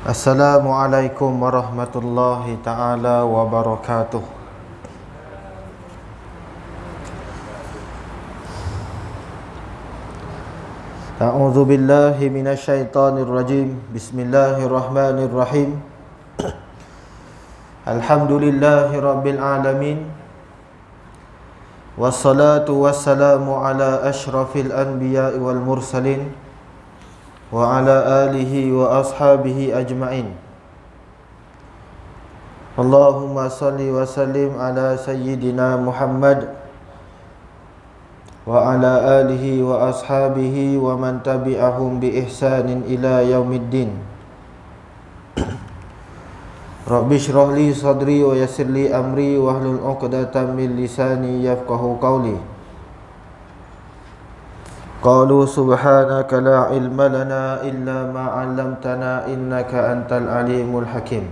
Assalamualaikum warahmatullahi ta'ala wabarakatuh. A'udzu billahi minasyaitonir rajim. Bismillahirrahmanirrahim. Alhamdulillahi rabbil alamin. Wassalatu wassalamu ala asyrafil anbiya'i wal mursalin wa ala alihi wa ashabihi ajma'in. Allahumma salli wa sallim ala sayyidina Muhammad wa ala alihi wa ashabihi wa man tabi'ahum bi ihsanin ila yaumiddin. Rabbi shrah li sadri wa yassir li amri wa hlul 'uqdatam min lisani yafqahu qawli. Qalu subhanaka la ilma lana illa ma 'allamtana innaka antal alimul hakim.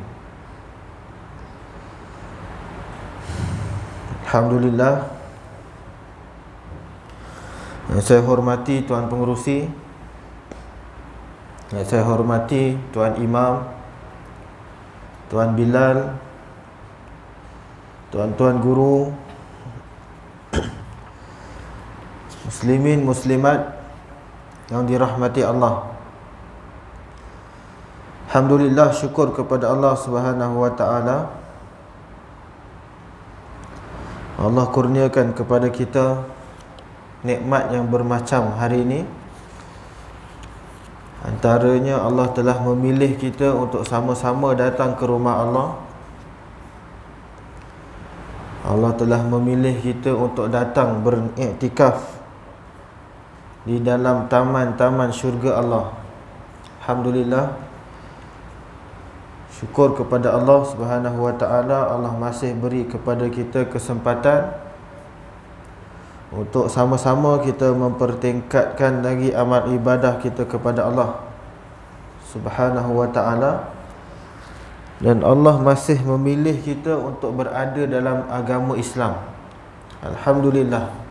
Alhamdulillah. Yang saya hormati Tuan Pengerusi, yang saya hormati Tuan Imam, Tuan Bilal, Tuan-tuan guru, muslimin muslimat yang dirahmati Allah. Alhamdulillah, syukur kepada Allah Subhanahu wa taala. Allah kurniakan kepada kita nikmat yang bermacam hari ini. Antaranya Allah telah memilih kita untuk sama-sama datang ke rumah Allah. Allah telah memilih kita untuk datang beriktikaf di dalam taman-taman syurga Allah. Alhamdulillah, syukur kepada Allah Subhanahu wa taala. Allah masih beri kepada kita kesempatan untuk sama-sama kita mempertingkatkan lagi amal ibadah kita kepada Allah Subhanahu wa taala. Dan Allah masih memilih kita untuk berada dalam agama Islam. Alhamdulillah.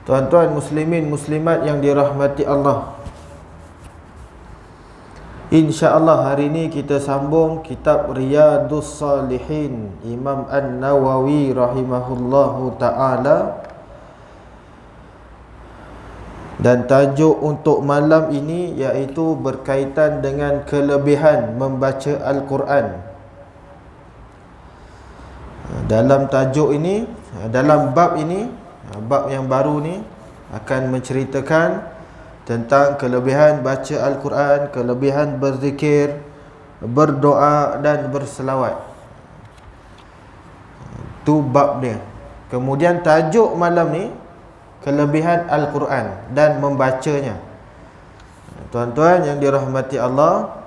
Tuan-tuan muslimin muslimat yang dirahmati Allah, InsyaAllah hari ini kita sambung kitab Riyadhus Salihin Imam An-Nawawi rahimahullahu ta'ala. Dan tajuk untuk malam ini iaitu berkaitan dengan kelebihan membaca Al-Quran. Dalam tajuk ini, dalam bab ini, bab yang baru ni akan menceritakan tentang kelebihan baca Al-Quran, kelebihan berzikir, berdoa dan berselawat. Itu bab dia. Kemudian tajuk malam ni, kelebihan Al-Quran dan membacanya. Tuan-tuan yang dirahmati Allah,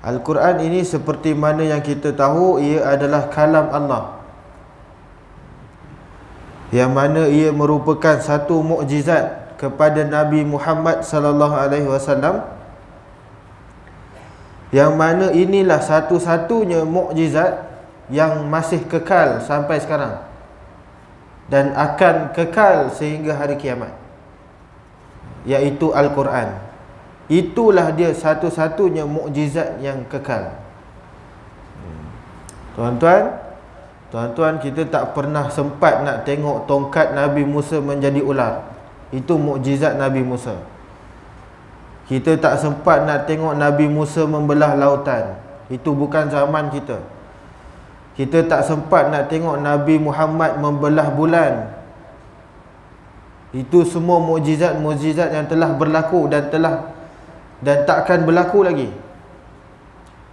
Al-Quran ini seperti mana yang kita tahu, ia adalah kalam Allah, yang mana ia merupakan satu mukjizat kepada Nabi Muhammad sallallahu alaihi wasallam, yang mana inilah satu-satunya mukjizat yang masih kekal sampai sekarang dan akan kekal sehingga hari kiamat, iaitu Al-Quran. Itulah dia satu-satunya mukjizat yang kekal. Tuan-tuan, kita tak pernah sempat nak tengok tongkat Nabi Musa menjadi ular. Itu mukjizat Nabi Musa. Kita tak sempat nak tengok Nabi Musa membelah lautan. Itu bukan zaman kita. Kita tak sempat nak tengok Nabi Muhammad membelah bulan. Itu semua mukjizat-mukjizat yang telah berlaku dan takkan berlaku lagi.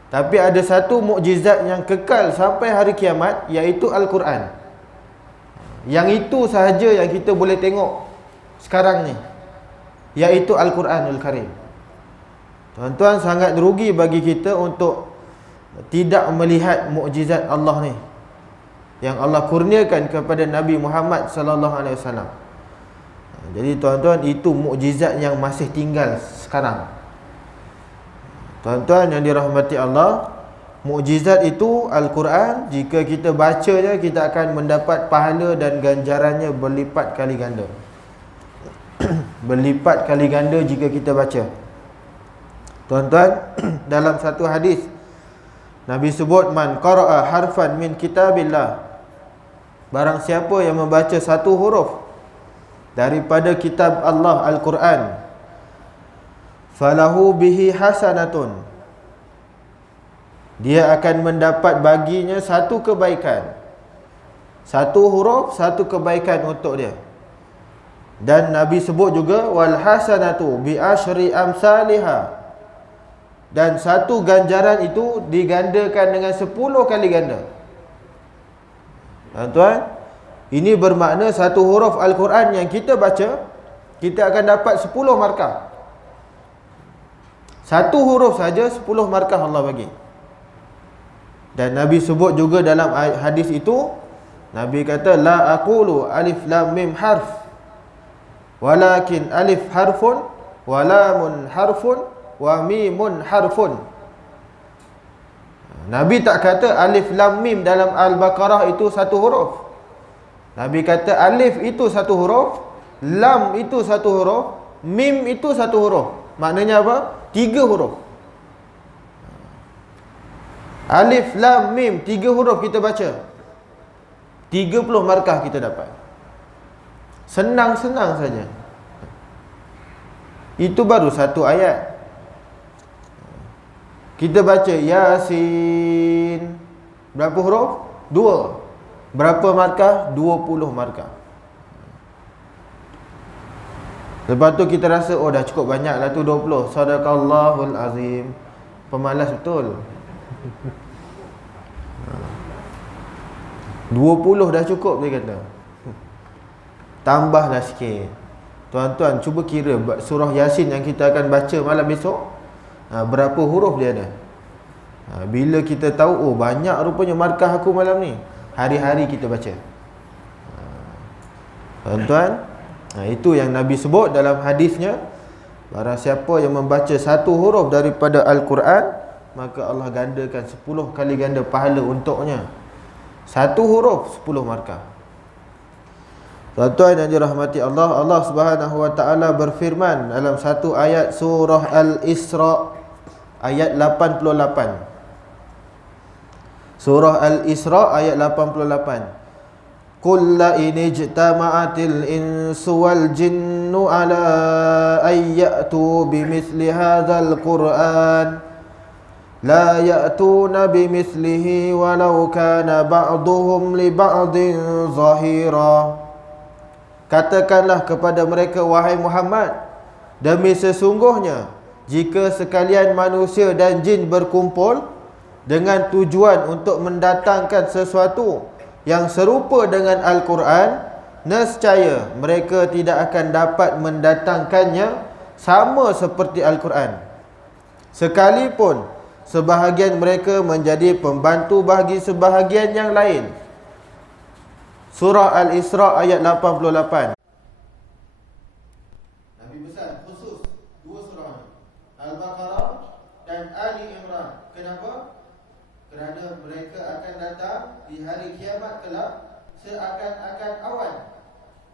Tapi ada satu mukjizat yang kekal sampai hari kiamat, iaitu Al-Quran. Yang itu sahaja yang kita boleh tengok sekarang ni, iaitu Al-Quranul Karim. Tuan-tuan, sangat rugi bagi kita untuk tidak melihat mukjizat Allah ni, yang Allah kurniakan kepada Nabi Muhammad sallallahu alaihi wasallam. Jadi tuan-tuan, itu mukjizat yang masih tinggal sekarang. Tuan-tuan yang dirahmati Allah, mukjizat itu Al-Quran, jika kita bacanya, kita akan mendapat pahala dan ganjarannya berlipat kali ganda. Berlipat kali ganda jika kita baca. Tuan-tuan, dalam satu hadis Nabi sebut, man qara'a harfan min kitabillah, barang siapa yang membaca satu huruf daripada kitab Allah Al-Quran, falahu bihi hasanatun, dia akan mendapat baginya satu kebaikan. Satu huruf, satu kebaikan untuk dia. Dan Nabi sebut juga, wal hasanatu bi asyri amsalihha, dan satu ganjaran itu digandakan dengan 10 kali ganda. Tuan-tuan, ini bermakna satu huruf Al-Quran yang kita baca, kita akan dapat 10 markah. Satu huruf saja 10 markah Allah bagi. Dan Nabi sebut juga dalam hadis itu, Nabi kata, la aqulu alif lam mim harf, walakin alif harfun, wa lamun harfun, wa mimun harfun. Nabi tak kata alif lam mim dalam Al-Baqarah itu satu huruf. Nabi kata alif itu satu huruf, lam itu satu huruf, mim itu satu huruf. Maknanya apa? 3 huruf. Alif lam mim, 3 huruf kita baca, 30 markah kita dapat. Senang-senang saja. Itu baru satu ayat. Kita baca Yasin, berapa huruf? 2. Berapa markah? 20 markah. Lepas tu kita rasa, oh dah cukup banyak lah tu 20. Sadaqallahul azim. Pemalas betul. 20 dah cukup, dia kata. Tambahlah sikit. Tuan-tuan, cuba kira surah Yasin yang kita akan baca malam besok, berapa huruf dia ada. Bila kita tahu, oh banyak rupanya markah aku malam ni, hari-hari kita baca. Tuan-tuan, itu yang Nabi sebut dalam hadisnya, barang siapa yang membaca satu huruf daripada Al-Quran, maka Allah gandakan 10 kali ganda pahala untuknya. Satu huruf 10 markah. Tuan-tuan yang dirahmati Allah, Allah Subhanahu wa taala berfirman dalam satu ayat surah Al-Isra ayat 88. Surah Al-Isra ayat 88. Qul la in ijtama'atil insu wal jinnu ala ay ya'tu bimithli hadzal Qur'an la ya'tuna bimithlihi walau kana ba'duhum li ba'din zahira. Katakanlah kepada mereka, wahai Muhammad, demi sesungguhnya jika sekalian manusia dan jin berkumpul dengan tujuan untuk mendatangkan sesuatu yang serupa dengan Al-Quran, nescaya mereka tidak akan dapat mendatangkannya sama seperti Al-Quran, sekalipun sebahagian mereka menjadi pembantu bagi sebahagian yang lain. Surah Al-Isra ayat 88. Nabi besar khusus 2 surah ni, Al-Baqarah dan Ali Imran. Kenapa? Kerana mereka akan datang di hari kiamat kelak seakan-akan awan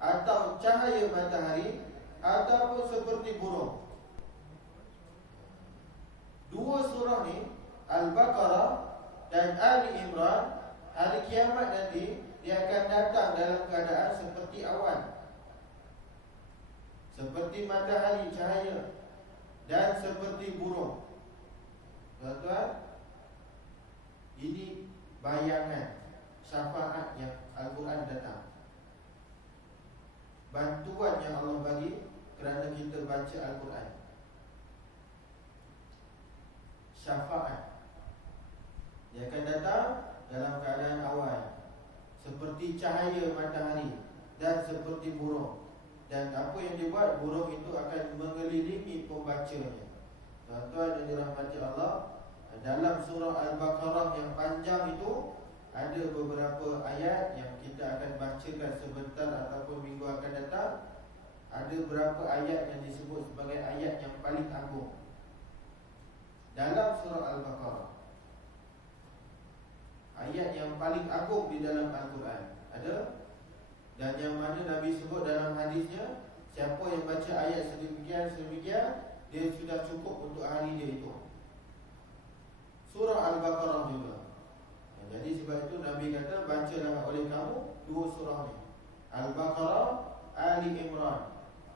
atau cahaya matahari ataupun seperti burung. 2 surah ni, Al-Baqarah dan Ali Imran, hari kiamat nanti dia akan datang dalam keadaan seperti awan, seperti matahari cahaya, dan seperti burung. Tuan-tuan, ini bayangan syafaat yang Al-Quran datang, bantuan yang Allah bagi kerana kita baca Al-Quran. Syafaat dia akan datang dalam keadaan awan, seperti cahaya matahari, dan seperti burung. Dan apa yang dibuat, burung itu akan mengelilingi pembacanya. Tuan-tuan yang dirahmati Allah, dalam surah Al-Baqarah yang panjang itu ada beberapa ayat yang kita akan bacakan sebentar ataupun minggu akan datang. Ada beberapa ayat yang disebut sebagai ayat yang paling agung dalam surah Al-Baqarah. Ayat yang paling agung di dalam Al-Quran ada, dan yang mana Nabi sebut dalam hadisnya, siapa yang baca ayat sedemikian dia sudah cukup untuk hari dia itu. Surah Al-Baqarah juga. Jadi sebab itu Nabi kata, bacalah oleh kamu dua surah ni, Al-Baqarah, Ali Imran.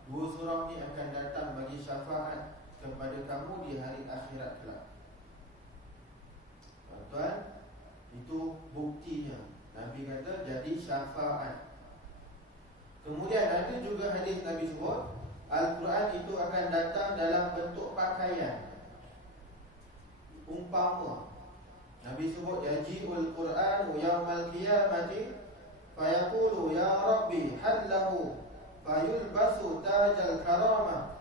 Dua surah ni akan datang bagi syafaat kepada kamu di hari akhirat kelak. Tuan-tuan, itu buktinya. Nabi kata jadi syafaat. Kemudian ada juga hadis Nabi sebut, Al-Quran itu akan datang dalam bentuk pakaian. Umpama Nabi sebut, yaji'ul Qur'anu yawmal qiyamati fayaqulu ya Rabbi hallahu fayulbasu tajal karamah.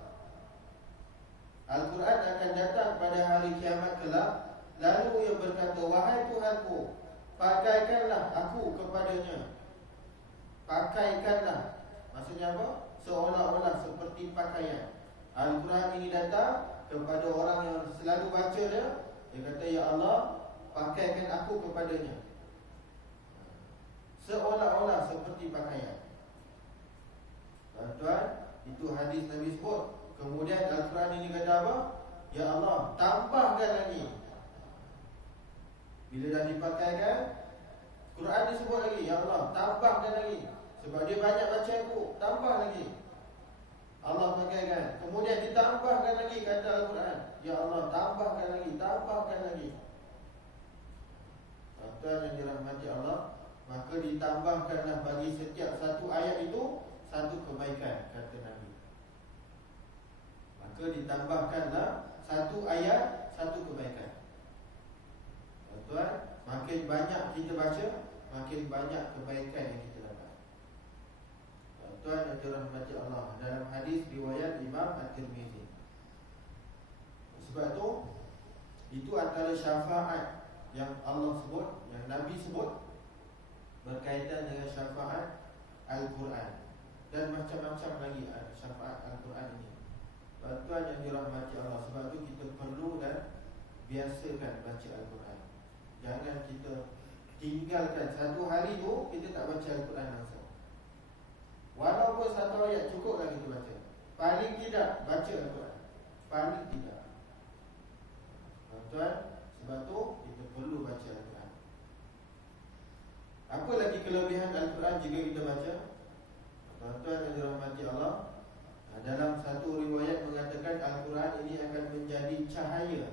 Al-Quran akan datang pada hari kiamat kelak, lalu ia berkata, wahai Tuhanku, pakaikanlah aku kepadanya. Pakaikanlah, maksudnya apa? Seolah-olah seperti pakaian. Al-Quran ini datang kepada orang yang selalu baca dia. Dia kata, ya Allah, pakaikan aku kepadanya. Seolah-olah seperti pakaian. Tuan-tuan, itu hadis Nabi sebut. Kemudian Al-Quran ini kata apa? Ya Allah, tambahkan lagi. Bila dah dipakaikan, Quran disebut lagi, ya Allah, tambahkan lagi. Sebab dia banyak baca aku, tambah lagi. Allah pakaikan. Kemudian ditambahkan lagi, kata Al-Quran, ya Allah, tambahkan lagi, tambahkan lagi. Tuan-tuan yang dirahmati Allah, maka ditambahkanlah bagi setiap satu ayat itu satu kebaikan, kata Nabi. Maka ditambahkanlah satu ayat, satu kebaikan. Tuan-tuan, makin banyak kita baca, makin banyak kebaikan yang kita dapat. Tuan-tuan yang dirahmati Allah, dalam hadis riwayat Imam At-Tirmizi. Sebab itu antara syafaat yang Allah sebut, yang Nabi sebut, berkaitan dengan syafaat Al-Quran. Dan macam-macam lagi syafaat Al-Quran ini. Tuan-tuan yang dirahmati Allah, sebab itu kita perlu dan biasakan baca Al-Quran. Jangan kita tinggalkan satu hari tu kita tak baca Al-Quran langsung. Walaupun satu ayat cukuplah kita baca. Paling tidak baca Al-Quran. Paling tidak. Tuan-tuan, sebab tu kita perlu baca Al-Quran. Apa lagi kelebihan Al-Quran jika kita baca? Tuan-tuan yang dirahmati Allah, dalam satu riwayat mengatakan Al-Quran ini akan menjadi cahaya.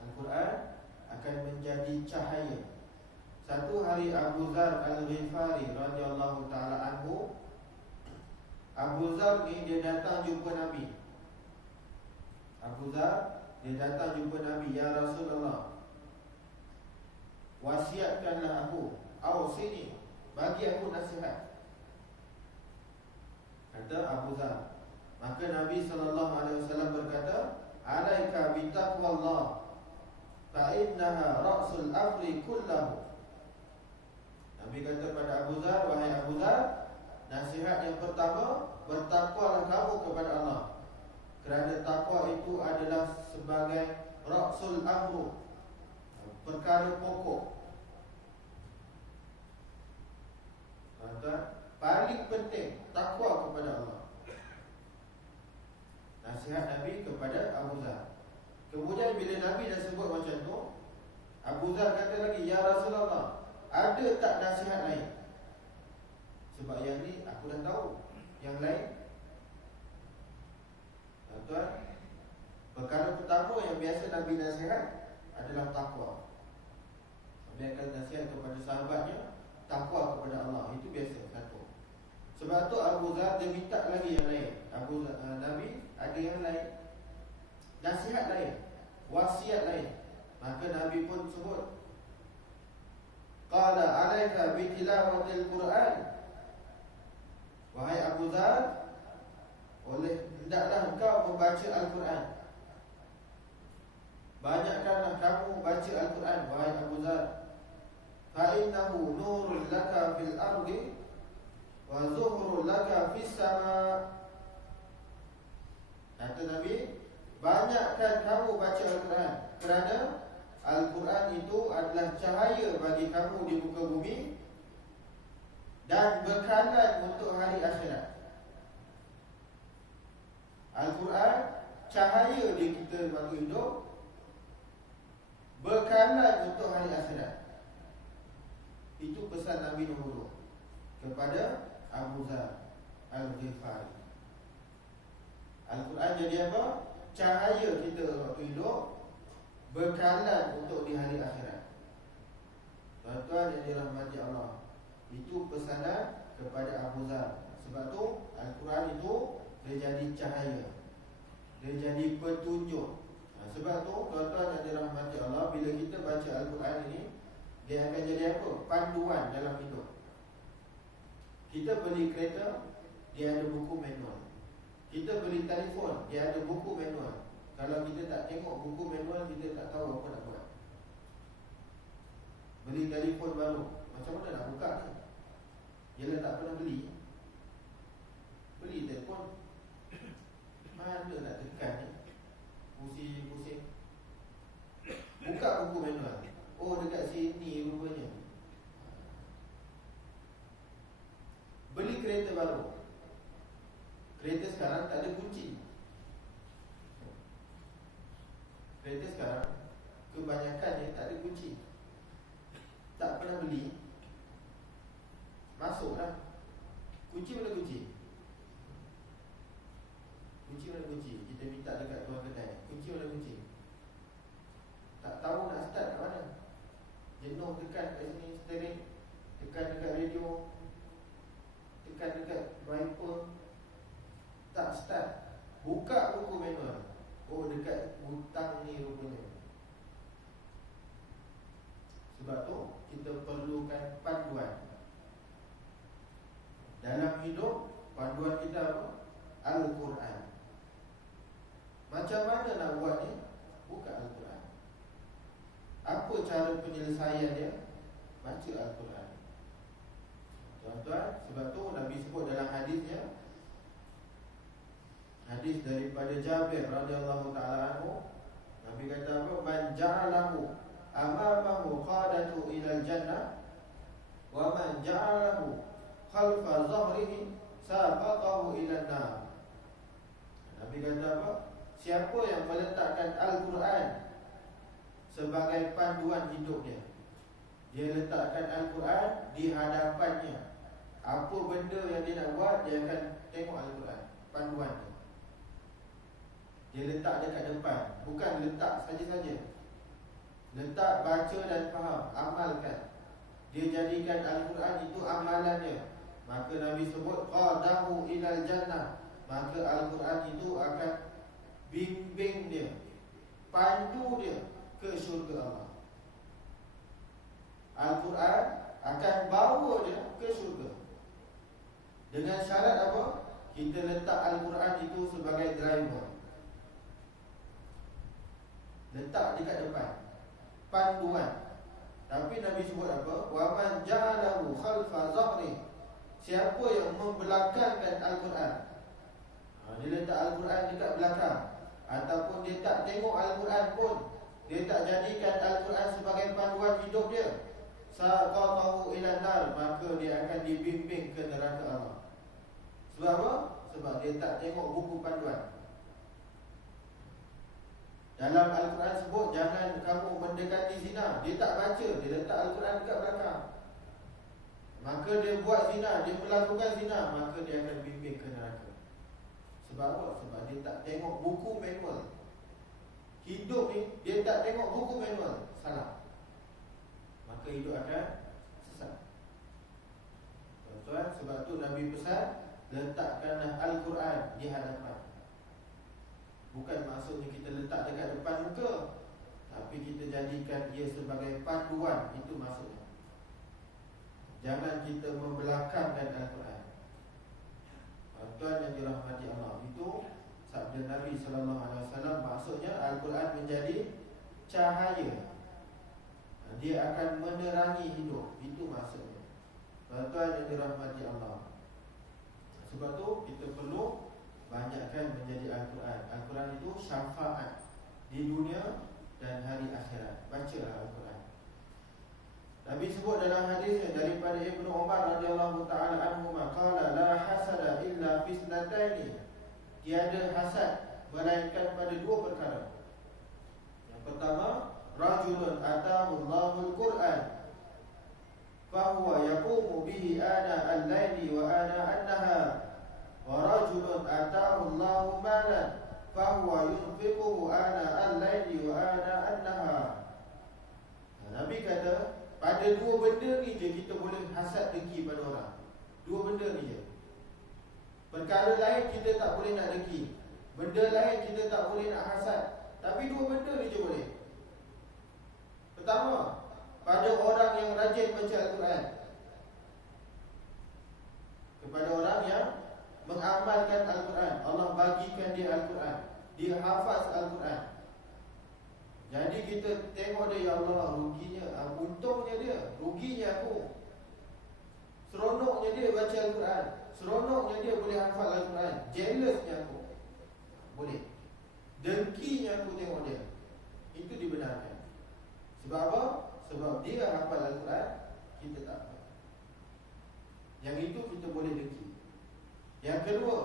Al-Quran akan menjadi cahaya. Satu hari Abu Dzar Al-Ghifari radhiyallahu ta'ala anhu, Abu Dzar ni dia datang jumpa Nabi. Abu Dzar dia datang jumpa Nabi, ya Rasulullah, wasiatkanlah aku, sini, bagi aku nasihat. Kata Abu Dzar. Maka Nabi SAW berkata, alaika bitaqwallah fa innaha ra'sul amri kullahu. Nabi kata pada Abu Dzar, wahai Abu Dzar, nasihat yang pertama, bertakwalah kamu kepada Allah. Kerana takwa itu adalah sebagai ra'sul amru, perkara pokok. Paling penting takwa kepada Allah. Nasihat Nabi kepada Abu Dzar. Kemudian bila Nabi dah sebut macam tu, Abu Dzar kata lagi, ya Rasulullah, ada tak nasihat lain? Sebab yang ni aku dah tahu. Yang lain, tuan, perkara pertama yang biasa Nabi nasihat adalah takwa. Nabi akan nasihat kepada sahabatnya, takwa kepada Allah. Itu biasa satu. Sebab tu Abu Dzar dia minta lagi yang lain. Nabi ada yang lain, nasihat lain, wasiat lain. Maka Nabi pun sebut, qala alaika bi tilawatil Quran. Wahai Abu Dzar, hendaklah engkau membaca Al-Quran. Banyakkanlah kamu baca Al-Quran, wahai Abu Dzar. Fa innahu nurul laka fil ardi wa zuhrul laka fis sama. Kata Nabi, banyakkan kamu baca Al-Quran, kerana Al-Quran itu adalah cahaya bagi kamu di muka bumi dan bekalan untuk hari akhirat. Al-Quran cahaya di kita waktu hidup, bekalan untuk hari akhirat. Itu pesan Nabi Nuh kepada Abu Dzar Al-Ghifari. Al-Quran jadi apa? Cahaya kita waktu hidup, bekalan untuk di hari akhirat. Tuan-tuan yang dirahmati Allah, itu pesanan kepada Abu Dzar. Sebab tu Al-Quran itu dia jadi cahaya, dia jadi petunjuk. Sebab tu tuan-tuan yang dirahmati Allah, bila kita baca Al-Quran ini, dia akan jadi apa? Panduan dalam hidup. Kita beli kereta, dia ada buku manual. Kita beli telefon, dia ada buku manual. Kalau kita tak tengok buku manual, kita tak tahu apa nak buat. Beli telefon baru, macam mana nak buka ni? Yelah tak pernah beli. Beli telefon, mana nak tekan ni? Pusing-pusing. Buka buku manual. Oh, dekat sini rupanya. Beli kereta baru. Kereta sekarang tak ada kunci. Kereta sekarang kebanyakannya tak ada kunci. Tak pernah beli, masuklah. Kunci mana kunci? Kunci mana kunci? Kita minta dekat tuan kedai. Kunci mana kunci? Tak tahu nak start kat mana. Jenuh tekan kat sini steering, tekan dekat radio, tekan dekat wiper, tak start. Buka buku manual. Oh, dekat butang ni rupanya. Sebab tu kita perlukan panduan. Dalam hidup, panduan kita apa? Al-Quran. Macam mana nak buat ni? Buka Al-Quran. Apa cara penyelesaian dia? Baca Al-Quran. Tuan-tuan, sebab tu Nabi sebut dalam hadisnya, hadis daripada Jabir radhiyallahu taala anhu, Nabi kata apa? Man ja'alahu amamahu qadatu ila al-jannah wa man ja'alahu khalfa zahrihi sabaqahu ila an-nar. Nabi kata apa? Siapa yang meletakkan Al-Quran sebagai panduan hidup dia, dia letakkan Al-Quran di hadapannya. Apa benda yang dia nak buat, dia akan tengok Al-Quran, panduan dia. Dia letak dekat depan. Bukan letak saja-saja, letak, baca dan faham, amalkan. Dia jadikan Al-Quran itu amalannya. Maka Nabi sebut qadahu ilal jannah. Maka Al-Quran itu akan bimbing dia, pandu dia ke syurga Allah. Al-Quran akan bawa dia ke syurga. Dengan syarat apa? Kita letak Al-Quran itu sebagai driver. Letak dekat depan, panduan. Tapi Nabi sebut apa? Wa man ja'alahu khalfa zahri. Siapa yang membelakangkan Al-Quran, dia letak Al-Quran dekat belakang, ataupun dia tak tengok Al-Quran pun, dia tak jadikan Al-Quran sebagai panduan hidup dia, saqatahu ila nar, maka dia akan dibimbing ke neraka Allah. Sebab apa? Sebab dia tak tengok buku panduan. Dalam Al-Quran sebut jangan kamu mendekati zina, dia tak baca, dia letak Al-Quran dekat belakang. Maka dia buat zina, dia melakukan zina, maka dia akan bimbing ke neraka. Sebab apa? Sebab dia tak tengok buku manual. Hidup ni, dia tak tengok buku manual, salah, maka hidup akan sesat. Tuan-tuan, sebab tu Nabi pesan, letakkanlah Al-Quran di hadapan. Bukan maksudnya kita letak dekat depan muka, tapi kita jadikan ia sebagai panduan. Itu maksudnya. Jangan kita membelakangkan Al-Quran. Tuan yang dirahmati Allah, itu sabda Nabi SAW. Maksudnya Al-Quran menjadi cahaya, dia akan menerangi hidup. Itu maksudnya. Tuan yang dirahmati Allah, sebab tu kita perlu banyakkan menjadi Al-Quran. Al-Quran itu syafaat di dunia dan hari akhirat. Bacalah Al-Quran. Nabi sebut dalam hadisnya daripada Ibnu Umar radhiyallahu taala anhu, qala la hasada illa fi ithnataini tiada hasad melainkan pada dua perkara. Yang pertama, rajulun atahu Allahul Quran fahuwa yaqumu bihi ana al-laili wa ana an-nahar, wa rajulun atahu Allahu malan fahuwa yunfiquhu ana al-laili wa ana an-nahar. Nabi kata, pada dua benda ni je kita boleh hasad dengki pada orang. Dua benda ni je. Perkara lain kita tak boleh nak dengki, benda lain kita tak boleh nak hasad. Tapi dua benda ni je boleh. Pertama, pada orang yang rajin baca Al-Quran, kepada orang yang mengamalkan Al-Quran. Allah bagikan dia Al-Quran, dia hafaz Al-Quran. Jadi kita tengok dia, ya Allah, ruginya, untungnya dia, ruginya aku. Seronoknya dia baca Al-Quran, seronoknya dia boleh hafal Al-Quran, jealousnya aku, boleh. Dengkinya aku tengok dia, itu dibenarkan. Sebab apa? Sebab dia hafal Al-Quran, kita tak hafal. Yang itu kita boleh dengki. Yang kedua,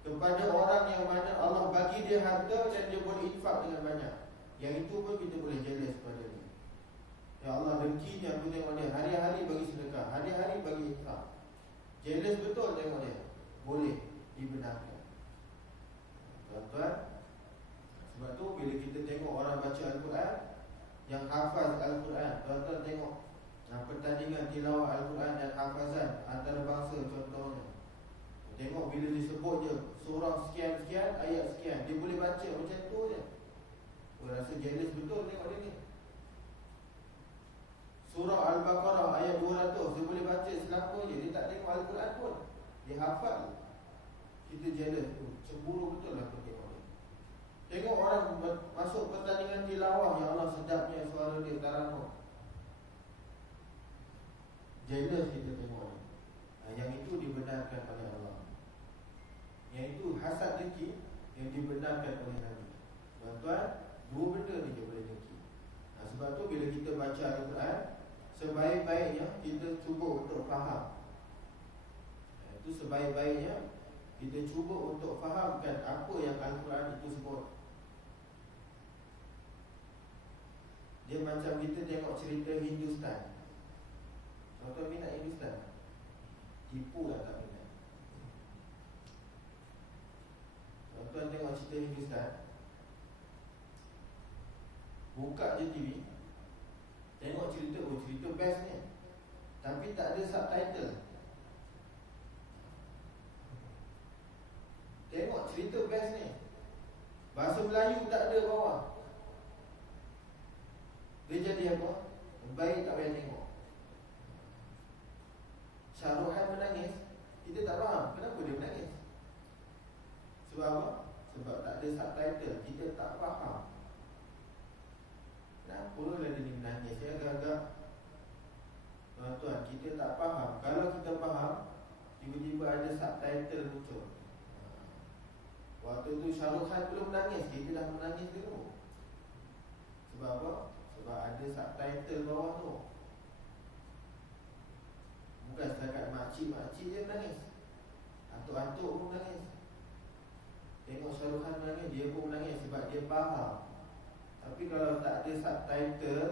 kepada orang yang mana Allah bagi dia harta dan dia boleh infak dengan banyak, yang itu pun kita boleh jealous pada dia. Ya Allah, dengkinya aku tengok dia hari-hari bagi sedekah, hari-hari bagi infak. Jealous betul tengok dia. Boleh dibenarkan. Tuan-tuan, sebab tu bila kita tengok orang baca Al-Quran, yang hafaz Al-Quran, tuan-tuan tengok pertandingan tilawah Al-Quran dan hafazan antarabangsa contohnya. Tengok bila disebut je surah sekian-sekian, ayat sekian, dia boleh baca macam tu je. Aku rasa jealous betul tengok dia ni. Surah Al-Baqarah ayat 200, dia boleh baca selama je, dia tak tengok Al-Quran pun, dia hafal. Kita jealous tu, cemburu betul lah aku tengok dia. Tengok orang masuk pertandingan tilawah, ya Allah sedapnya suara dia, taranum. Jealous kita tengok dia. Yang itu dibenarkan oleh Allah. Yang itu hasad dengki yang dibenarkan oleh Nabi. Tuan-tuan, dua benda ni je boleh dengki. Sebab tu bila kita baca Al-Quran, sebaik-baiknya kita cuba untuk faham. Itu sebaik-baiknya kita cuba untuk fahamkan apa yang Al-Quran itu sebut. Dia macam kita tengok cerita Hindustan. Tuan-tuan minat Hindustan? Tipu lah tak minat. Tuan-tuan tengok cerita Hindustan, buka je TV, tengok cerita, cerita best ni, tapi tak ada subtitle. Tengok cerita best ni, bahasa Melayu tak ada bawah. Dia jadi apa? Baik tak payah tengok. Shah Rukh Khan menangis, kita tak faham kenapa dia menangis. Sebab apa? Sebab tak ada subtitle, kita tak faham. Kenapa lah dia ni menangis? Ya, agak-agak tuan-tuan, kita tak faham. Kalau kita faham, tiba-tiba ada subtitle muncul. Waktu tu Shah Rukh Khan belum menangis, kita dah menangis dulu. Sebab apa? Sebab ada subtitle bawah tu. Bukan setakat makcik-makcik je menangis, atuk-atuk pun menangis. Tengok Shah Rukh Khan menangis, dia pun menangis sebab dia faham. Tapi kalau tak ada subtitle,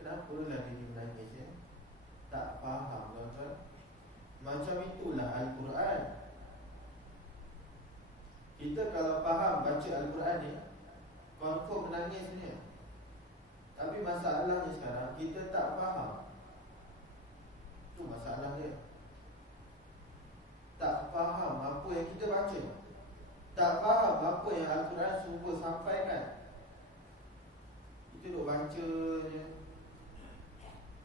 kenapa lah dia menangis ya? Tak faham, tuan-tuan. Macam itulah Al-Quran. Kita kalau faham baca Al-Quran ni, confirm menangis ni. Tapi masalahnya sekarang, kita tak faham. Itu masalah dia. Tak faham apa yang kita baca, tak faham apa yang Al-Quran cuba sampaikan. Kita duk baca je,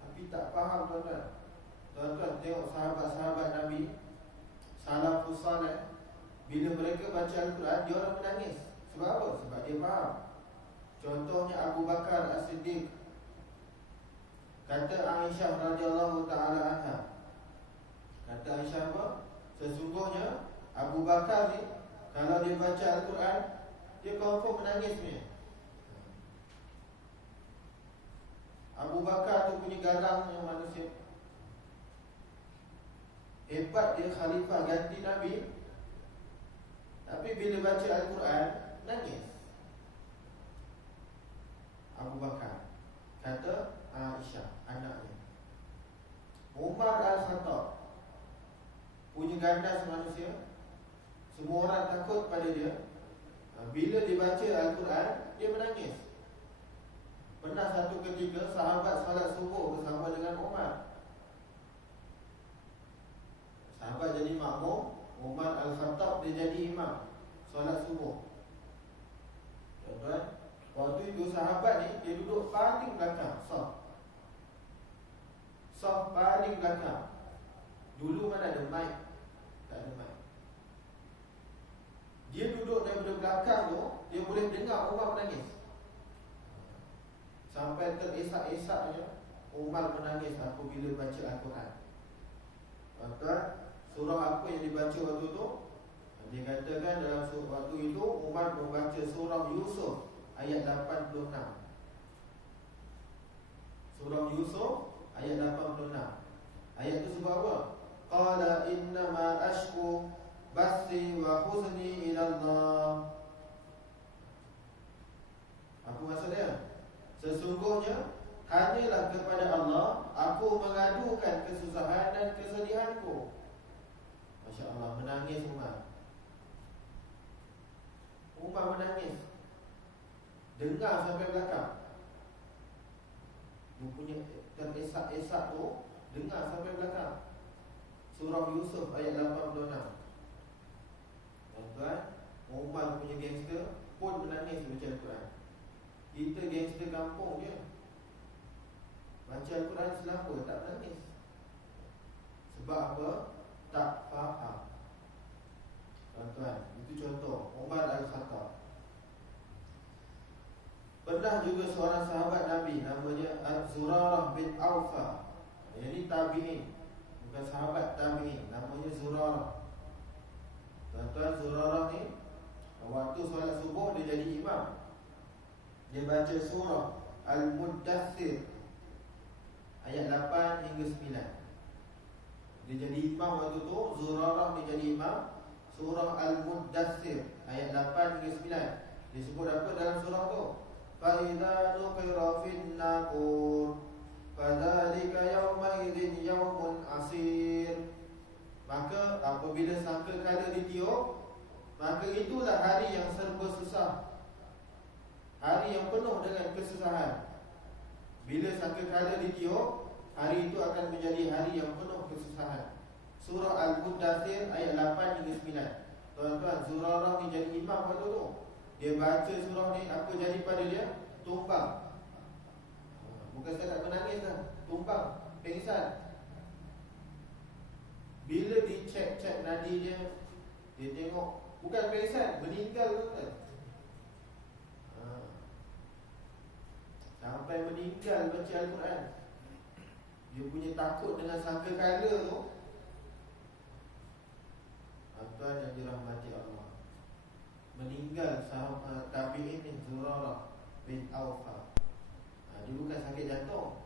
tapi tak faham, tuan-tuan. Tuan-tuan tengok sahabat-sahabat Nabi, salafus salih, bila mereka baca Al-Quran, dia orang menangis. Sebab apa? Sebab dia faham. Contohnya Abu Bakar As-Siddiq. Kata Aisyah radhiyallahu ta'ala anha, kata Aisyah apa? Sesungguhnya Abu Bakar ni, kalau dia baca Al-Quran, dia confirm menangis punya. Abu Bakar tu punya garangnya manusia. Hebat dia, khalifah ganti Nabi. Tapi bila baca Al-Quran, nangis. Abu Bakar kata Aisyah, anaknya. Umar Al-Khattab, punya ganas manusia, semua orang takut pada dia. Bila dibaca Al-Quran, dia menangis. Pernah satu ketika sahabat salat subuh bersama dengan Umar. Sahabat jadi makmum, Umar Al-Khattab dia jadi imam salat subuh. Tuan-tuan, waktu itu sahabat ni dia duduk paling belakang, saf paling belakang. Dulu mana ada mic? Tak ada mic. Dia duduk daripada belakang tu, dia boleh dengar Umar menangis. Sampai teresak-esaknya Umar menangis apabila baca Al-Quran. Tuan-tuan, surah apa yang dibaca waktu tu? Dia katakan dalam waktu itu Umar membaca surah Yusuf ayat 86. Surah Yusuf ayat 86. Ayat tu sebab apa? Qala innama ashku basi wa huzni ila Allah. Apa maksud dia? Sesungguhnya hanyalah kepada Allah aku mengadukan kesusahan dan kesedihanku. Masya Allah, menangis Umar. Umar menangis, dengar sampai belakang. Dia punya teresak-esak tu, dengar sampai belakang. Surah Yusuf ayat 86. Tuan-tuan, Umar punya gangster pun menangis baca Al-Quran. Kita gangster kampung je, baca Al-Quran selapa tak menangis. Sebab apa? Tak faham. Tuan-tuan, itu contoh Umar Al-Khattab. Pernah juga seorang sahabat Nabi, namanya Zurarah bin Awfa. Ini tabi'in, bukan sahabat tabi'in, namanya Zurarah. Tuan-tuan, Zurarah ni waktu solat subuh dia jadi imam. Dia baca surah Al-Muddathir ayat 8 hingga 9. Dia jadi imam waktu tu. Zurarah dia jadi imam surah Al-Muddathir ayat 8 hingga 9. Dia sebut apa dalam surah tu? Fa idza nuqira fin naqur fadzalika yawma idzin yawmun asir. Maka apabila sangkakala ditiup, maka itulah hari yang serba susah, hari yang penuh dengan kesusahan. Bila sangkakala ditiup, hari itu akan menjadi hari yang penuh kesusahan. Surah Al-Muddathir ayat 8 hingga 9. Tuan-tuan, Zurarah ni jadi imam waktu tu. Dia baca surah ni, apa jadi pada dia? Tumbang. Bukan sekadar menangis dah, tumbang, pengsan. Bila dicek-cek nadi dia, dia tengok bukan pengsan, meninggal kan. Sampai meninggal baca Al-Quran. Dia punya takut dengan sangkakala tu. Tuan yang dirahmati Allah, meninggal sahabat tabi'in ni, Zurarah bin Awfa. Dia bukan sakit jantung,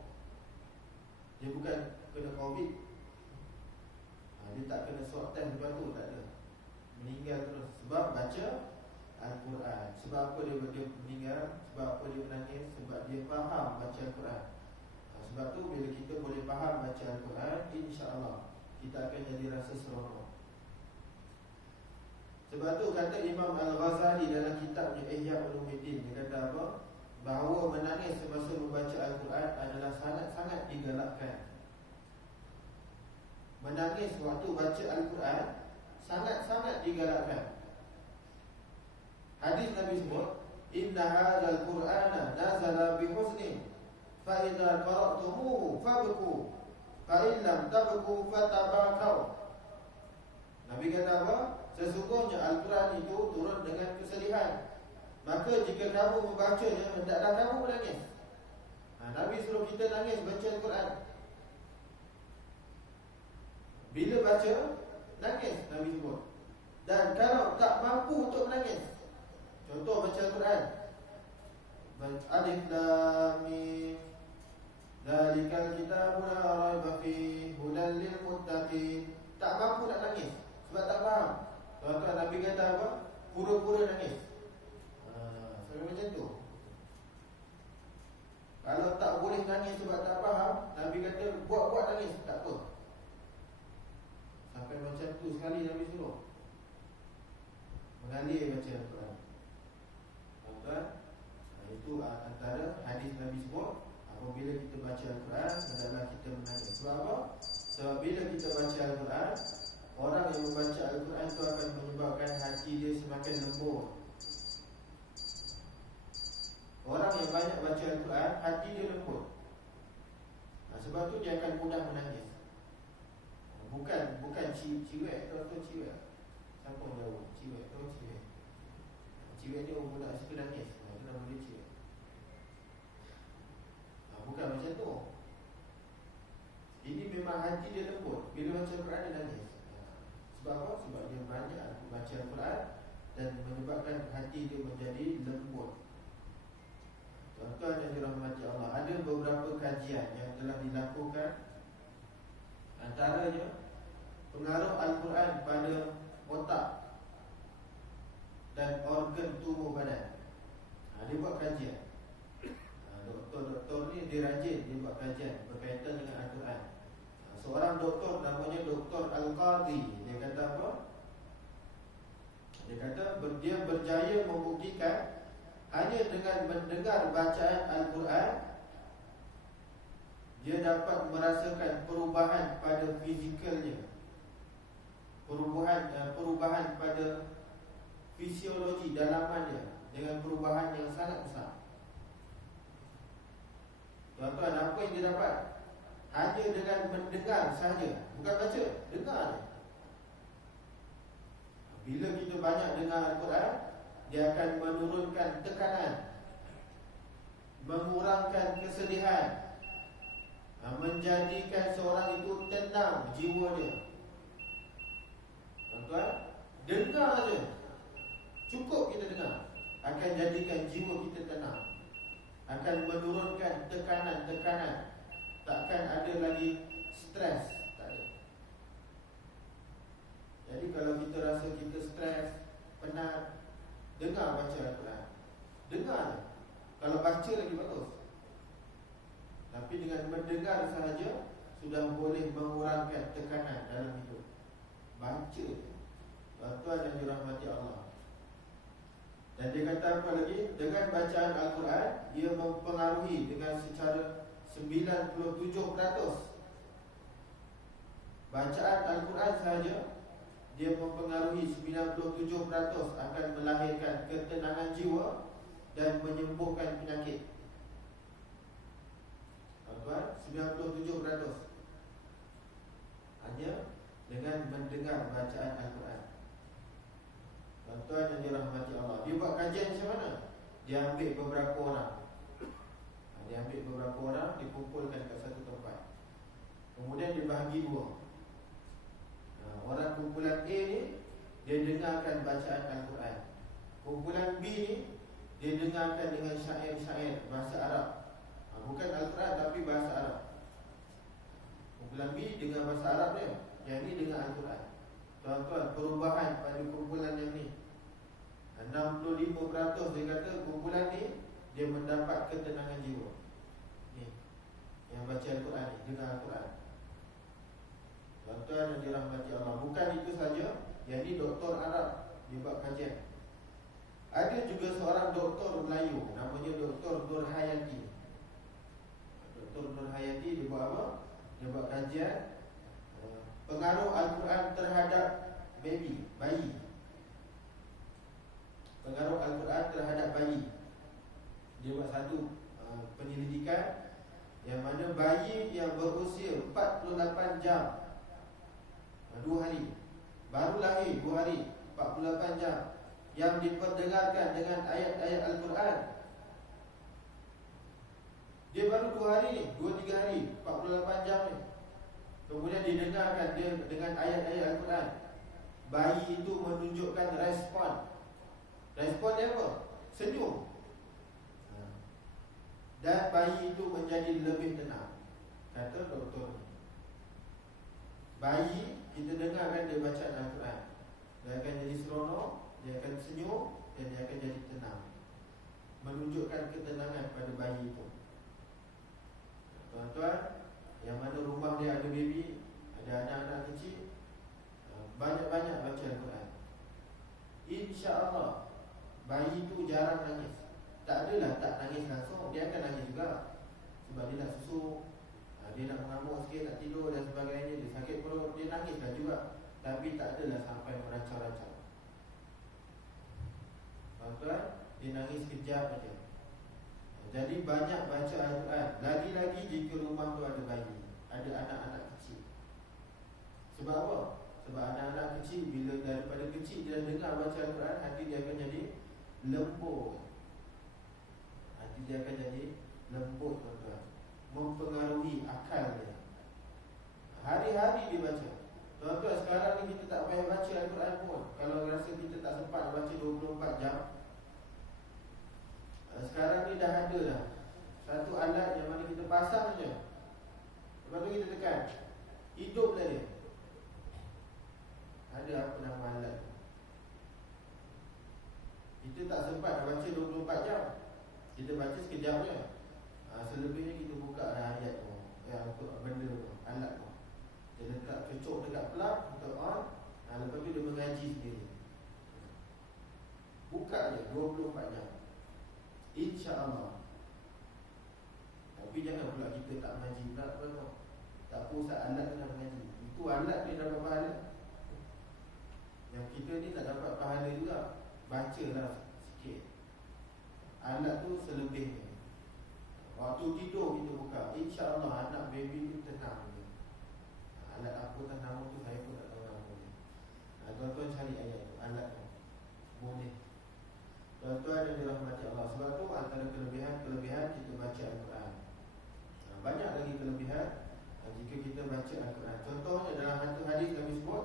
dia bukan kena COVID, dia tak kena swab test lepas tu, tak ada. Meninggal terus sebab baca Al-Quran. Sebab apa dia meninggal? Sebab apa dia menangis? Sebab dia faham baca Al-Quran. Sebab tu bila kita boleh faham baca Al-Quran, insya-Allah kita akan jadi rasa seronok. Sebab tu kata Imam Al-Ghazali dalam kitabnya Ihya Ulumuddin, dia kata apa? Bahawa menangis semasa membaca Al-Quran adalah sangat-sangat digalakkan. Menangis waktu baca Al-Quran sangat-sangat digalakkan. Hadis Nabi sebut, inna hadzal Qur'ana nazala bi husnin fa idza qara'tumuhu fabku fa in lam tabku fatabakau. Nabi kata apa? Sesungguhnya Al-Quran itu turun dengan kesedihan, maka jika kamu membacanya, hendaklah kamu menangis. Nabi suruh kita nangis baca Al-Quran. Bila baca, nangis Nabi sebut. Dan kalau tak mampu untuk menangis, contoh baca Al-Quran, Alif Lam Mim, Dzalikal kitabu la raiba fihi hudal lil muttaqin. Tak mampu nak nangis sebab tak faham. Tuan-tuan, Nabi kata apa? pura-pura nangis. Sampai macam tu. Kalau tak boleh nangis sebab tak faham, Nabi kata buat-buat nangis, tak apa. Sampai macam tu sekali Nabi suruh mengalir baca Al-Quran. Tuan-tuan, itu antara hadis Nabi sebut, apabila kita baca Al-Quran adalah kita menangis. Sebab apa? Sebab bila kita baca Al-Quran, orang yang membaca Al-Quran itu akan menyebabkan hati dia semakin lembut. Orang yang banyak baca Al-Quran, hati dia lembut. Sebab tu dia akan mudah menangis. Bukan ciwek atau ciwek. Siapa yang tahu? Ciwek atau ciwek? Ciwek ni orang budak suka nangis. Itu nama dia ciwek. Bukan macam tu. Ini memang hati dia lembut. Bila baca Al-Quran dia nangis. Sebab apa? Sebab dia banyak baca Al-Quran dan menyebabkan hati dia menjadi lembut. Tuan-tuan yang dirahmati Allah, ada beberapa kajian yang telah dilakukan. Antaranya pengaruh Al-Quran pada otak dan organ tubuh badan. Dia buat kajian. Doktor-doktor ni dia rajin, dia buat kajian berkaitan dengan Al-Quran. Seorang doktor namanya Dr. Al-Qadhi. Dia kata apa? Dia kata dia berjaya membuktikan hanya dengan mendengar bacaan Al-Quran dia dapat merasakan perubahan pada fizikalnya, perubahan pada fisiologi dalamannya dengan perubahan yang sangat besar. Tuan-tuan, apa yang dia dapat? Hanya dengan mendengar sahaja, bukan baca, dengar. Bila kita banyak dengar Al-Quran, dia akan menurunkan tekanan, mengurangkan kesedihan, menjadikan seorang itu tenang jiwa dia. Tuan-tuan, dengar je, cukup kita dengar, akan jadikan jiwa kita tenang, akan menurunkan tekanan-tekanan. Takkan ada lagi stres, tak ada. Jadi kalau kita rasa kita stres, penat, dengar baca Al-Quran. Dengar. Kalau baca lagi bagus. Tapi dengan mendengar sahaja sudah boleh mengurangkan tekanan dalam hidup. Baca. Tuan-tuan yang dirahmati Allah. Dan dia kata apa lagi? Dengan bacaan Al-Quran, dia mempengaruhi dengan secara 97%. Bacaan Al-Quran sahaja dia mempengaruhi 97% akan melahirkan ketenangan jiwa dan menyembuhkan penyakit. Tuan-tuan, 97% hanya dengan mendengar bacaan Al-Quran. Tuan-tuan yang dirahmati Allah, dia buat kajian macam mana? Dia ambil beberapa orang, dikumpulkan kat satu tempat. Kemudian dibahagi dua. Orang kumpulan A ni dia dengarkan bacaan Al-Quran. Kumpulan B ni dia dengarkan dengan syair-syair bahasa Arab. Bukan Al-Quran tapi bahasa Arab. Kumpulan B dengar bahasa Arab dia, yang ni dengar Al-Quran. Tuan-tuan, perubahan pada kumpulan yang ni 65% dia kata kumpulan ni dia mendapat ketenangan jiwa. Ni yang baca Al-Quran ni, dengar Al-Quran. Tuan-tuan yang dirahmati Allah, bukan itu saja. Yang ni doktor Arab, dia buat kajian. Ada juga seorang doktor Melayu namanya Dr. Nur Hayati. Dr. Nur Hayati dia buat apa? Dia buat kajian pengaruh Al-Quran terhadap bayi. Pengaruh Al-Quran terhadap bayi. Dia buat satu penyelidikan yang mana bayi yang berusia 48 jam, 2 hari, baru lahir 2 hari, 48 jam, yang diperdengarkan dengan ayat-ayat Al-Quran. Dia baru 2 hari ni, 2-3 hari, 48 jam ni. Kemudian didengarkan dia dengan ayat-ayat Al-Quran. Bayi itu menunjukkan respon. Respon dia apa? Senyum. Dan bayi itu menjadi lebih tenang. Kata doktor, bayi kita dengarkan dia baca Al-Quran, dia akan jadi seronok, dia akan senyum dan dia akan jadi tenang, menunjukkan ketenangan pada bayi itu. Tuan-tuan, yang mana rumah dia ada baby, ada anak-anak kecil, banyak-banyak baca Al-Quran. InsyaAllah bayi itu jarang nangis. Tak adalah tak nangis langsung, dia akan nangis juga. Sebab dia nak susu, dia nak mengamuk sikit, nak tidur dan sebagainya, dia sakit perut, dia nangislah juga. Tapi tak adalah sampai merancang-rancang. Tuan-tuan, dia nangis kejap saja. Jadi banyak baca Al-Quran. Lagi-lagi jika rumah tu ada bayi, ada anak-anak kecil. Sebab apa? Sebab anak-anak kecil, bila daripada kecil dia dengar baca Al-Quran, hati dia akan jadi lembut. Hati dia akan jadi lembut, tuan-tuan. Mempengaruhi akal dia. Hari-hari dia baca. Tuan-tuan, sekarang ni kita tak payah baca Al-Quran pun. Kalau rasa kita tak sempat baca 24 jam, sekarang ni dah ada dah satu alat yang mana kita pasang je, lepas tu kita tekan, hidup dah dia. Ada apa nama alat tu? Kita tak sempat baca 24 jam, kita baca sekejap je. Selebihnya kita buka ayat tu, untuk benda tu, alat tu. Dia letak cucuk dekat plug, kita on, lepas tu dia mengaji sendiri. Buka je 24 jam, InsyaAllah. Tapi jangan pula kita tak mengaji pula, tak pusat alat tu nak mengaji. Itu alat dia dapat pahala. Yang kita ni tak dapat pahala juga. Bacalah sikit. Alat tu selebihnya. Waktu tidur kita buka, InsyaAllah anak baby tu tenang dia. Alat apa nama tu saya pun tak tahu nama dia. Tuan-tuan cari ayat tu, alat tu boleh. Tuan-tuan yang dirahmati Allah. Sebab tu antara kelebihan kita baca Al-Quran. Banyak lagi kelebihan jika kita baca Al-Quran. Contohnya dalam satu hadis kami sebut,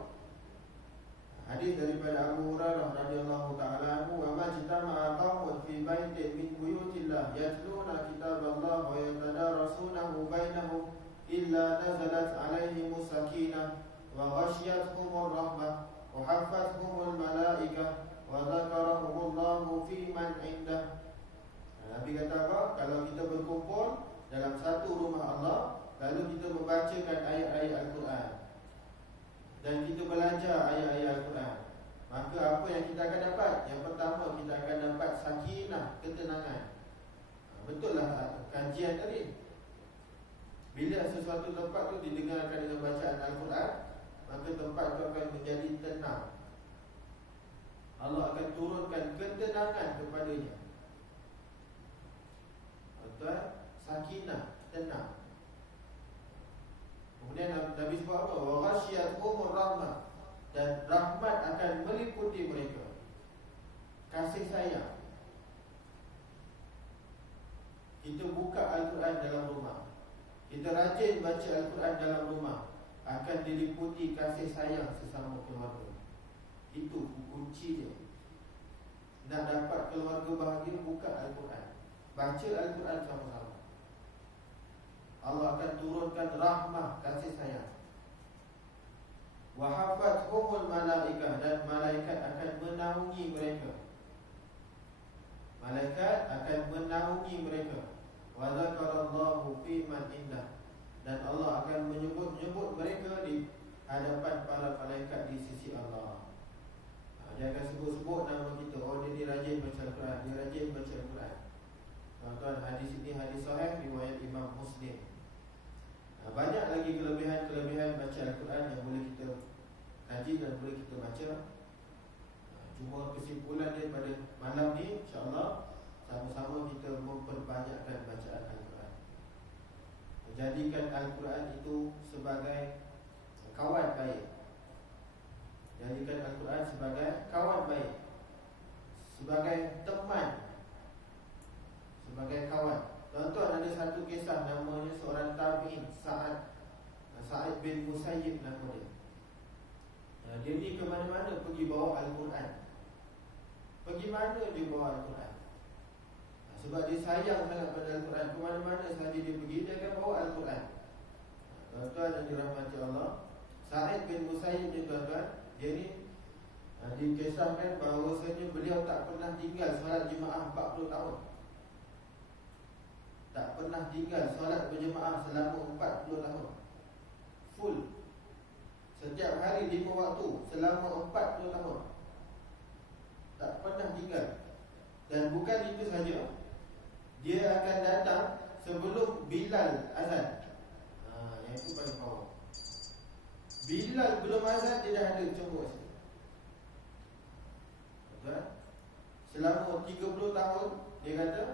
hadis daripada Abu Hurairah radhiyallahu ta'ala anhu, wa ma jtama'a qaumun fi baitin min buyutillah yatluna kitaballah wa yatadarasunahu bainahum illa nazalat alaihimus sakinah wa ghasyiyatuhumur rahmah wa hafathumul malaikah wa dzakarahumullahu fi man indah. Nabi kata apa? Kalau kita berkumpul dalam satu rumah Allah, lalu kita membacakan ayat-ayat Al-Quran dan kita belajar ayat-ayat Al-Quran, maka apa yang kita akan dapat? Yang pertama, kita akan dapat sakinah, ketenangan. Betul lah kajian tadi. Bila sesuatu tempat tu didengarkan dengan bacaan Al-Quran, maka tempat tu akan menjadi tenang. Allah akan turunkan ketenangan kepadanya. Betul? Sakinah, tenang. Kemudian Nabi sebut apa? Wa ghasyiyatuhumur rahmah, dan rahmat akan meliputi mereka. Kasih sayang. Kita buka Al-Quran dalam rumah, kita rajin baca Al-Quran dalam rumah, akan diliputi kasih sayang sesama keluarga. Itu kunci dia. Nak dapat keluarga bahagia, buka Al-Quran, baca Al-Quran sama-sama. Allah akan turunkan rahmah, kasih sayang. Wa hafathumul malaikah, dan malaikat akan menaungi mereka. Malaikat akan menaungi mereka. Wa dzakarallahu fi man indah, dan Allah akan menyebut mereka di hadapan para malaikat di sisi Allah. Dia akan sebut-sebut nama kita. Oh, dia ni rajin baca Al-Quran, dia rajin baca Al-Quran. Tuan-tuan, hadis ini hadis sahih riwayat Imam Muslim. Banyak lagi kelebihan-kelebihan baca Al-Quran yang boleh kita kaji dan boleh kita baca. Cuma kesimpulan dia pada malam ni, insyaAllah sama-sama kita memperbanyakkan bacaan Al-Quran. Jadikan Al-Quran itu sebagai kawan baik. Jadikan Al-Quran sebagai kawan baik, sebagai teman, sebagai kawan. Tuan-tuan, ada satu kisah, namanya seorang tabi'in, Sa'id bin Musayyib nama dia. Dia ni ke mana-mana pergi bawa Al-Quran. Pergi mana dia bawa Al-Quran? Sebab dia sayang sangat pada Al-Quran. Ke mana-mana sahaja dia pergi, dia akan bawa Al-Quran. Tuan-tuan yang dirahmati Allah, Sa'id bin Musayyib ni, tuan-tuan, dia ni Dikisahkan bahawasanya beliau tak pernah tinggal solat jemaah 40 tahun. Tak pernah tinggal solat berjemaah selama 40 tahun full. Setiap hari 5 waktu selama 40 tahun. Tak pernah tinggal. Dan bukan itu saja, dia akan datang sebelum Bilal azan. Yang itu paling power. Bilal belum azan, dia dah ada congkok. Selama 30 tahun dia kata,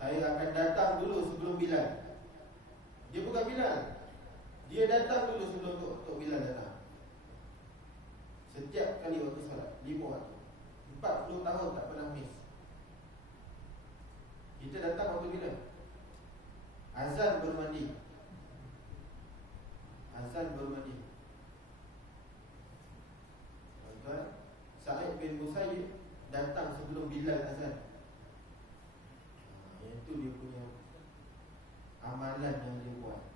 saya akan datang dulu sebelum Bilal. Dia bukan Bilal, dia datang dulu sebelum Tok Bilal datang. Setiap kali waktu salat 5 waktu, 40 tahun tak pernah miss. Kita datang waktu bila? Azan baru mandi. Azan baru mandi. Tuan, Sa'id bin Musayyib datang sebelum Bilal azan. Itu dia punya amalan yang dia buat.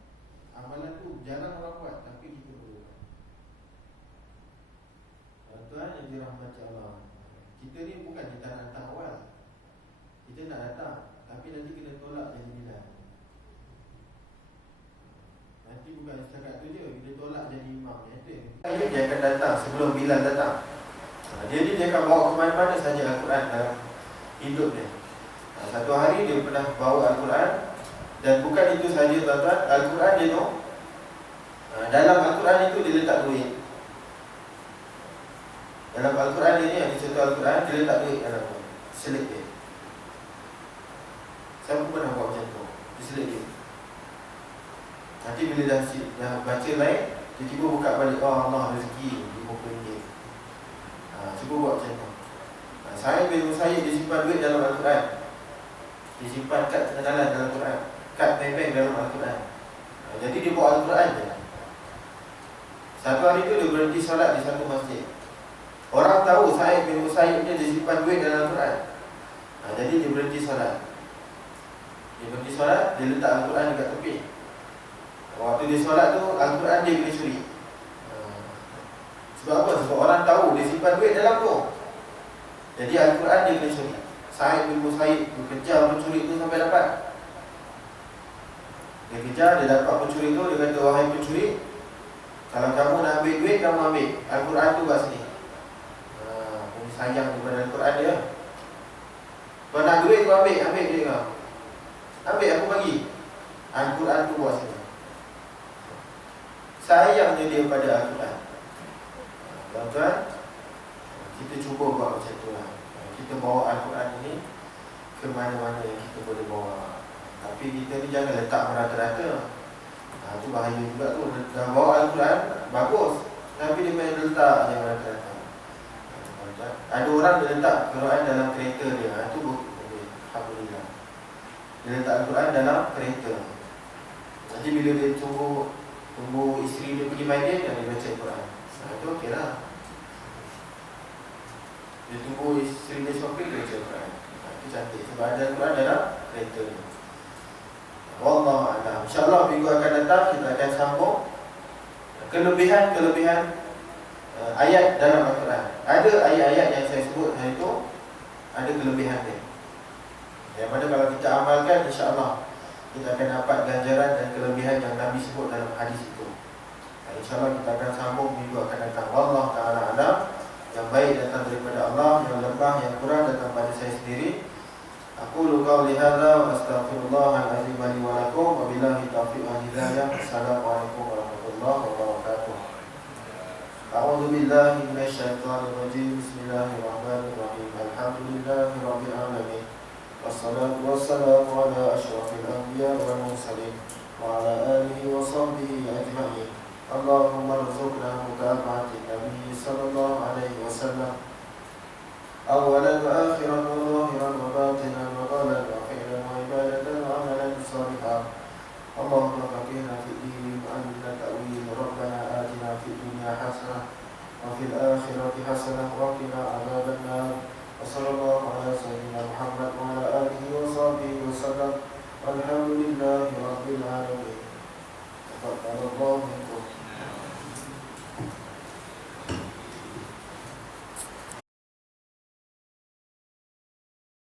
Amalan tu jarang orang buat, tapi kita boleh buat. Tuan yang dirahmati Allah, kita ni bukan kita nak datang awal. Kita nak datang, tapi nanti kena tolak jadi Bilal. Nanti bukan setakat tu je, kita tolak jadi imam. Dia akan datang sebelum Bilal datang. Jadi dia akan bawa ke mana-mana saja Al-Quran dalam hidup dia. Satu hari dia pernah bawa Al-Quran. Dan bukan itu saja tuan-tuan, Al-Quran dia tu, dalam Al-Quran itu dia letak duit. Dalam Al-Quran dia ni, yang dicontoh Al-Quran, dia letak duit dalam selit dia. Siapa pernah buat macam tu? Dia selit dia. Nanti bila dah baca lain, tiba-tiba buka balik, oh Allah rezeki RM50. Cuba buat macam tu. Saya bila saya disimpan duit dalam Al-Quran, disimpan kad pengenalan dalam Al-Quran, kad bank dalam Al-Quran. Jadi dia bawa Al-Quran je. Satu hari tu dia berhenti solat di satu masjid. Orang tahu Sa'id bin Musayyib dia disimpan duit dalam Al-Quran. Jadi dia berhenti solat. Dia berhenti solat, dia letak Al-Quran dekat tepi. Waktu dia solat tu, Al-Quran dia kena curi. Sebab apa? Sebab orang tahu dia simpan duit dalam tu. Jadi Al-Quran dia kena curi. Sa'id bin Musayyib kejar pencuri tu sampai dapat. Dia kejar, dia dapat pencuri tu. Dia kata, wahai pencuri, kalau kamu nak ambil duit, kamu ambil. Al-Quran tu kat sini. Punya sayang kepada Al-Quran dia. Kau nak duit, kau ambil. Ambil duit kau. Ambil, aku bagi. Al-Quran tu buat sini. Sayangnya dia pada Al-Quran. Tuan-tuan, kita cuba buat macam tu lah. Kita bawa Al-Quran ini ke mana-mana yang kita boleh bawa. Tapi kita ni jangan letak merata-rata. Itu bahaya juga tu. Dah bawa Al-Quran, bagus. Tapi dia main letak je merata-rata. Ada orang dia letak Al-Quran dalam kereta dia. Itu boleh. Alhamdulillah. Dia letak Al-Quran dalam kereta. Nanti bila dia tunggu isteri dia pergi main dia baca Al-Quran. Itu okey lah. Dia tunggu isteri dia shopping, dia baca Al-Quran. Itu cantik. Sebab ada Al-Quran dalam kereta ni. Wallahu'alam. InsyaAllah minggu akan datang kita akan sambung kelebihan ayat dalam Al-Quran. Ada ayat-ayat yang saya sebut hari itu, ada kelebihan dia. Yang mana kalau kita amalkan, insyaAllah kita akan dapat ganjaran dan kelebihan yang Nabi sebut dalam hadis itu. InsyaAllah kita akan sambung minggu akan datang. Wallahu ta'ala alam. Yang baik datang daripada Allah, yang lemah, yang kurang datang pada saya sendiri. Aqulu qawli hadza wa astaghfirullahal azim li wa lakum wa billahi taufiq wal hidayah. Assalamualaikum warahmatullahi wabarakatuh. A'udzu billahi minasy syaithanir rajim. Bismillahirrahmanirrahim. Alhamdulillahirabbil alamin. Wassalatu wassalamu ala asyrafil anbiya wal mursalin wa ala alihi wa sahbihi ajma'in. Allahumma rzuqna mutaba'ati Nabi sallallahu alaihi wasallam awalan wa akhiran wa zahiran wa batinan wa qalan wa fi'lan wa ibadatan wa amalan salihan. Allahumma faqihna fid din wa allimna ta'wil. Rabbana atina fid dunya hasanah wa fil akhirati hasanah wa qina adzabannar.